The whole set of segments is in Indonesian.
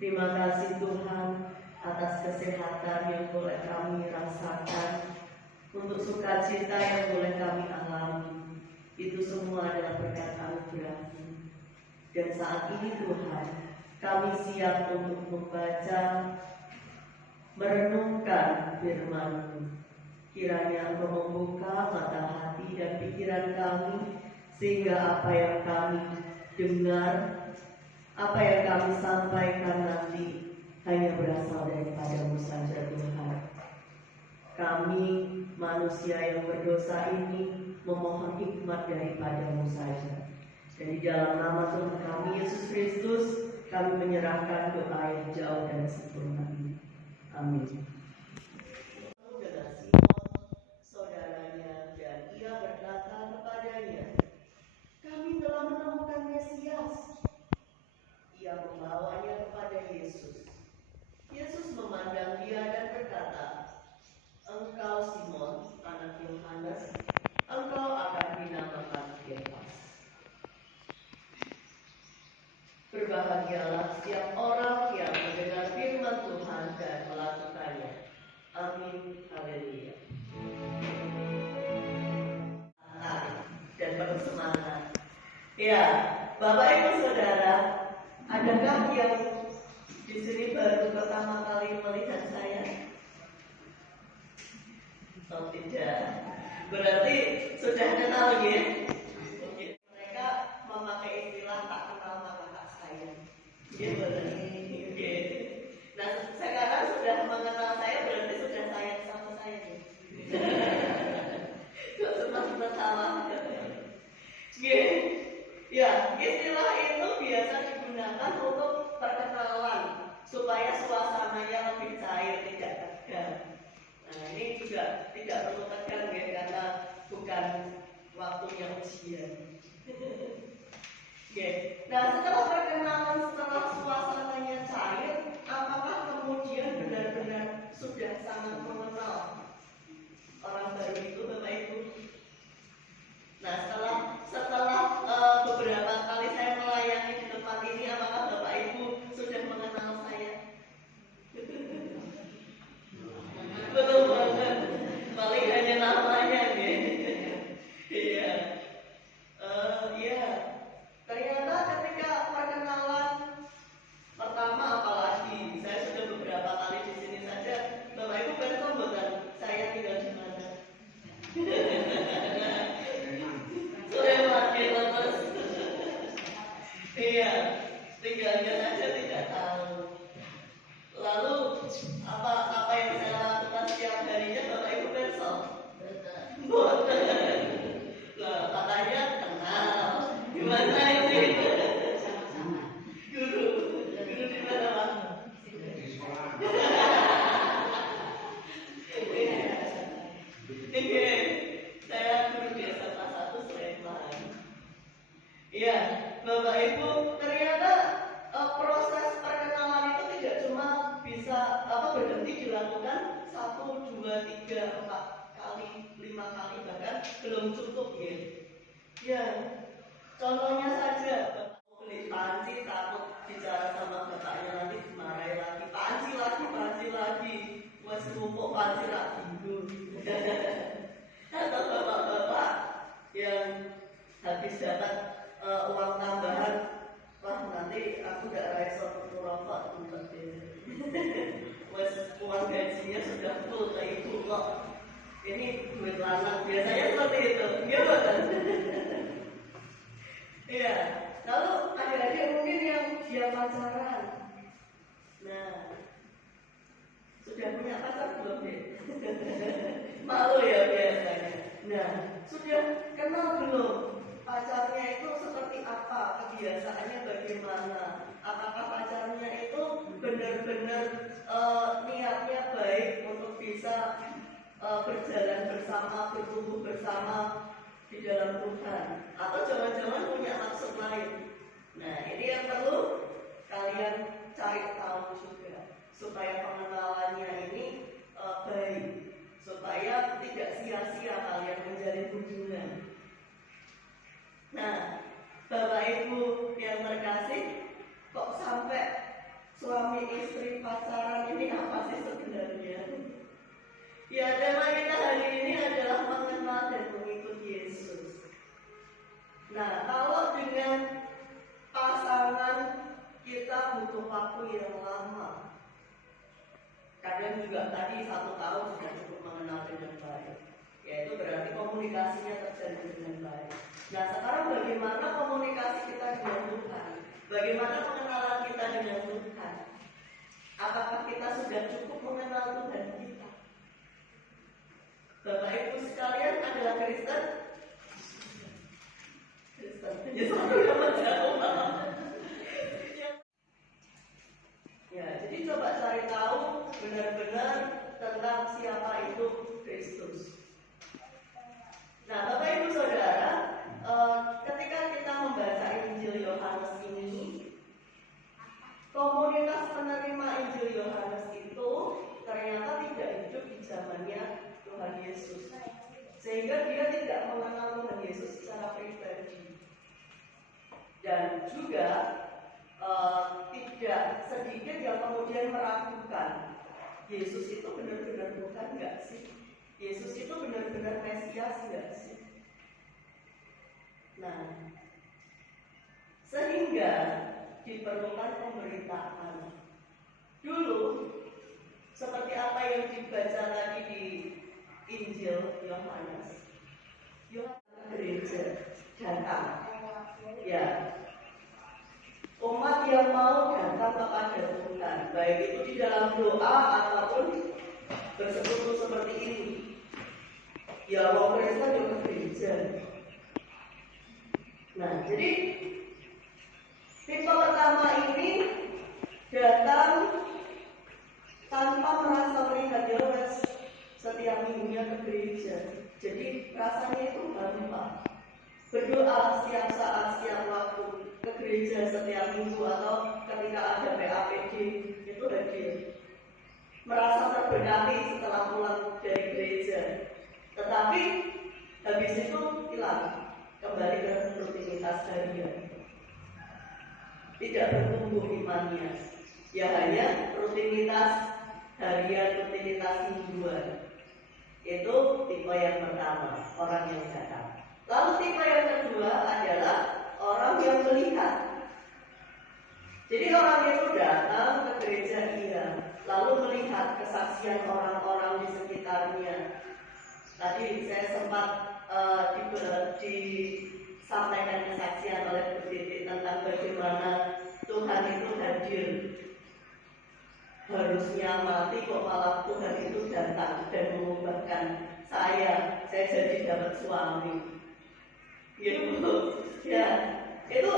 Terima kasih Tuhan atas kesehatan yang boleh kami rasakan, untuk sukacita yang boleh kami alami. Itu semua adalah berkat anugerah-Mu. Dan saat ini Tuhan, kami siap untuk membaca, merenungkan firman-Mu. Kiranya Engkau membuka mata hati dan pikiran kami, sehingga apa yang kami dengar, apa yang kami sampaikan nanti hanya berasal daripada-Mu saja Tuhan. Kami manusia yang berdosa ini memohon hikmat daripada-Mu saja. Dan di dalam nama Tuhan kami Yesus Kristus, kami menyerahkan doa yang jauh dan sempurna ini. Amin. Dengan Simon, saudaranya, dan ia berkata kepadanya, "Kami telah menemukan Mesias." Ia membawanya kepada Yesus. Yesus memandang dia dan berkata, "Engkau Simon, anak Yohanes, engkau akan dinamakan Kefas." Berbahagialah setiap orang yang mendengar firman Tuhan dan melakukannya. Amin. Haleluya. Dan penuh semangat. Ya, Bapak Ibu Saudara, adakah yang di sini baru pertama kali melihat saya? Oh tidak. Berarti sudah kenal ya? Mereka memakai istilah tak kenal maka tak sayang. Ya benar. Oke. Nah sekarang sudah mengenal saya berarti sudah sayang sama saya ya. Kok cuma salah? Ya, istilah itu biasa digunakan untuk perkenalan supaya suasananya lebih cair, tidak tegang. Nah ini juga tidak perlu tegang ya, karena bukan waktunya ujian. Oke. Nah setelah perkenalan, setelah suasananya cair, apakah kemudian benar-benar sudah sangat mengenal orang baru itu, Bapak Ibu? Nah setelah beberapa kali saya melayani di tempat ini, apakah Bapak Ibu sudah mengenal saya? Betul banget, paling hanya namanya gitu. Iya. Iya. Ternyata ketika perkenalan pertama, apalagi saya sudah beberapa kali di sini saja, Bapak Ibu kan bukan saya tinggal di mana. Sleman gitu terus. Iya, tinggalnya saja tidak tahu. Lalu apa yang saya lakukan setiap harinya, Bapak Ibu besok? Boten. Lah katanya kenal. Gimana ini? Guru di mana Pak? Di sekolah. Iya, saya guru di SMA 1 Sleman. Iya, Bapak Ibu, ternyata proses perkenalan itu tidak cuma bisa berhenti dilakukan 1, 2, 3, 4 kali, 5 kali, bahkan belum cukup ya. Ya, contohnya saja, beli panci takut bicara sama bapaknya nanti dimarahi lagi, panci lagi, masih rumpuk panci lagi dulu. Atau bapak-bapak yang habis dapat uang tambahan, wah nanti aku gak raiso merokok untuk wes uang gajinya sudah full ke ibu kok, ini duit lanang, biasanya seperti itu, gimana? Iya, lalu adik-adik mungkin yang dia pacaran, nah sudah punya pacar belum deh? Malu ya biasanya. Nah, sudah kenal belum pacarnya itu seperti apa, kebiasaannya bagaimana, apakah pacarnya itu benar-benar niatnya baik untuk bisa berjalan bersama, bertumbuh bersama di dalam Tuhan, atau jangan-jangan punya maksud lain. Nah ini yang perlu kalian cari tahu juga, supaya pengenalannya ini baik, supaya tidak sia-sia kalian menjalin hubungan. Nah, Bapak Ibu yang terkasih, kok sampai suami istri pacaran ini apa sih sebenarnya? Ya, tema kita hari ini adalah mengenal dan mengikut Yesus. Nah, kalau dengan pasangan kita butuh waktu yang lama. Kadang juga tadi 1 tahun sudah cukup mengenal dengan baik. Yaitu berarti komunikasinya terjalin dengan baik. Nah, sekarang bagaimana komunikasi kita dengan Tuhan? Bagaimana pengenalan kita dengan Tuhan? Apakah kita sudah cukup mengenal Tuhan kita? Bapak Ibu sekalian adalah Kristen? Kristen. Ya, satu yang menjauh. Ya, jadi coba cari tahu benar-benar tentang siapa itu Kristus. Nah, Bapak Ibu Saudara, ketika kita membaca Injil Yohanes ini, komunitas penerima Injil Yohanes itu ternyata tidak hidup di zamannya Tuhan Yesus, sehingga dia tidak mengenal Tuhan Yesus secara pribadi, dan juga tidak sedikit yang kemudian meragukan Yesus itu benar-benar bukan nggak sih? Yesus itu benar-benar Mesias nggak sih? Nah, sehingga diperlukan pemberitaan. Dulu, seperti apa yang dibaca tadi di Injil Yohanes, gereja datang, ya, umat yang mau datang kepada Tuhan, baik itu di dalam doa ataupun bersekutu seperti ini. Ya, mau Kristen juga gereja. Nah, jadi tipe pertama ini datang tanpa merasa melihat Yohanes setiap minggunya ke gereja. Jadi rasanya itu gampang. Berdoa setiap saat, setiap waktu ke gereja setiap minggu atau ketika ada PAPD itu hadir. Merasa terberkati setelah pulang dari gereja. Tetapi habis itu hilang, kembali ke rutinitas harian. Tidak bertumbuh imannya. Ya hanya rutinitas harian, rutinitas mingguan. Itu tipe yang pertama, orang yang datang. Lalu tipe yang kedua adalah orang yang melihat. Jadi orang itu datang ke gereja iya, lalu melihat kesaksian orang-orang di sekitarnya. Tadi saya sempat disampaikan kesaksian oleh Bu Titi tentang bagaimana Tuhan itu hadir. Harusnya mati kok malah Tuhan itu datang dan mengubahkan saya jadi dapat suami. Gitu. Ya, itu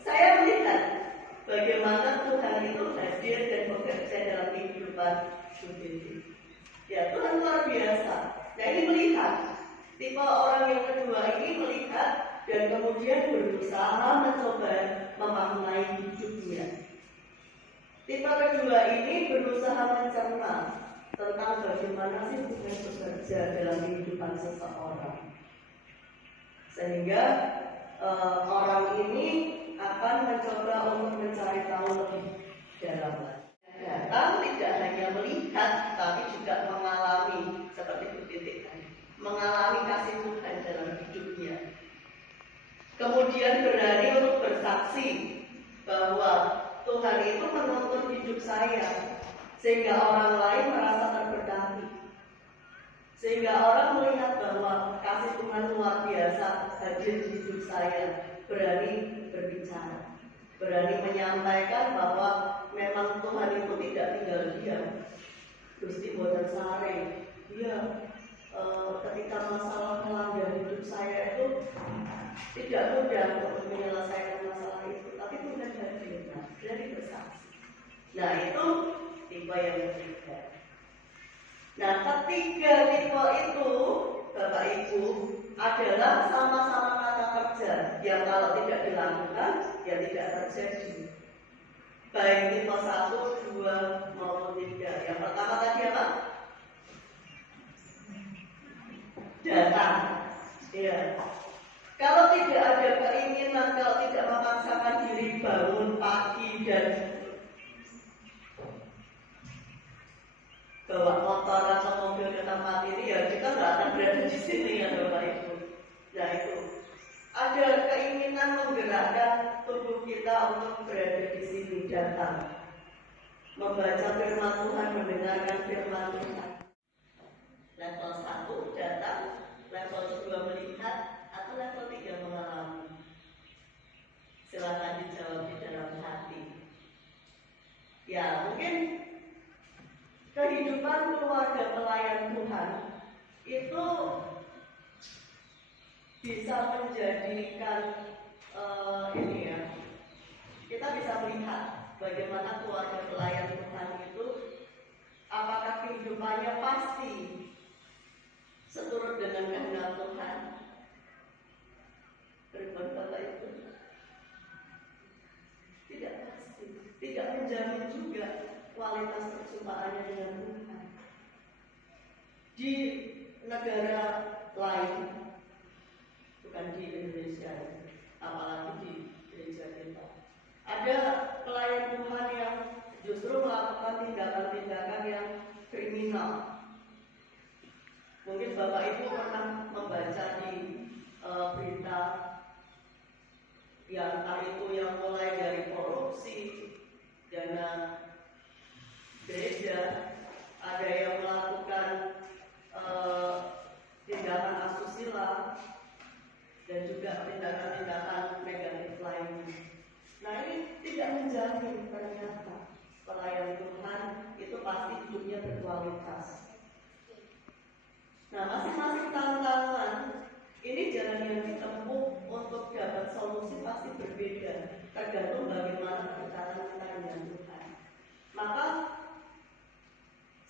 saya melihat bagaimana Tuhan itu hadir dan bekerja dalam kehidupan Bu Titi. Ya, Tuhan luar biasa. Nah, ini melihat. Tipe orang yang kedua ini melihat dan kemudian berusaha mencoba memaknai hidupnya. Tipe kedua ini berusaha mencerna tentang bagaimana sih Tuhan bekerja dalam kehidupan seseorang. Sehingga orang ini akan mencoba untuk mencari tahu lebih dalam. Datang tidak hanya melihat, tapi juga mengalami seperti Bu Titik tadi, mengalami kasih Tuhan dalam hidupnya. Kemudian berani untuk bersaksi bahwa Tuhan itu menuntun hidup saya, sehingga orang lain merasa terberkati, sehingga orang melihat bahwa kasih Tuhan luar biasa hadir di hidup saya. Berani berbicara, berani menyampaikan bahwa memang Tuhan itu tidak tinggal diam. Gusti boten sare. Iya, ketika masalah melanda hidup saya itu tidak mudah untuk menyelesaikan masalah itu, tapi Tuhan hadir dari bersaksi. Nah, itu tipe yang ketiga. Nah, ketiga tipe itu, Bapak Ibu, adalah sama-sama kata kerja yang kalau tidak dilakukan, ya tidak terjadi. Baik tipe 1, 2, maupun 3. Yang pertama tadi apa? Datang. Ya. Kalau tidak ada keinginan, kalau tidak memaksakan diri bangun pagi dan bawa motor atau mobil ke tempat ini, ya kita nggak akan berada di sini ya Bapak Ibu. Nah itu ada keinginan menggerakkan tubuh kita untuk berada di sini, datang membaca firman Tuhan, mendengarkan firman Tuhan. Level 1 datang, level 2 melihat, atau level 3 mengalami. Silakan dijawab di dalam hati. Ya mungkin kehidupan keluarga pelayan Tuhan itu bisa menjadikan ini ya, kita bisa melihat bagaimana keluarga pelayan Tuhan itu, apakah kehidupannya pasti seturut dengan kehendak Tuhan. Beriman Bapak Ibu, tidak pasti, tidak menjamin juga kualitas perjumpaannya dengan Tuhan. Di negara lain, bukan di Indonesia, apalagi di gereja kita, ada pelayan Tuhan yang justru melakukan tindakan-tindakan yang kriminal. Mungkin Bapak Ibu pernah membaca di berita yang entah itu yang mulai dari korupsi, dana gereja, ada yang melakukan tindakan asusila, dan juga tindakan-tindakan negatif lainnya. Nah ini tidak menjamin ternyata pelayan Tuhan itu pasti hidupnya berkualitas. Nah masing-masing tantangan ini jalan yang ditempuh untuk dapat solusi pasti berbeda, tergantung bagaimana kedekatan kita dengan Tuhan. Maka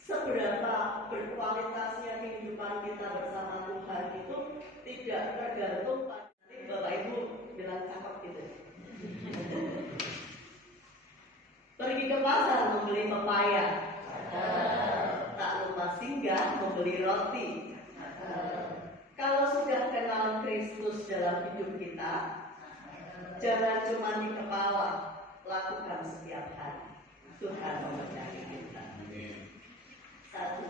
seberapa berkualitasnya kehidupan kita bersama Tuhan itu tidak tergantung pada nanti Bapak Ibu bilang cakep gitu. Pergi ke pasar membeli pepaya, tak lupa singgah membeli roti. Kalau sudah kenal Kristus dalam hidup kita, jangan cuma di kepala, lakukan setiap hari. Tuhan memberkati kita. Satu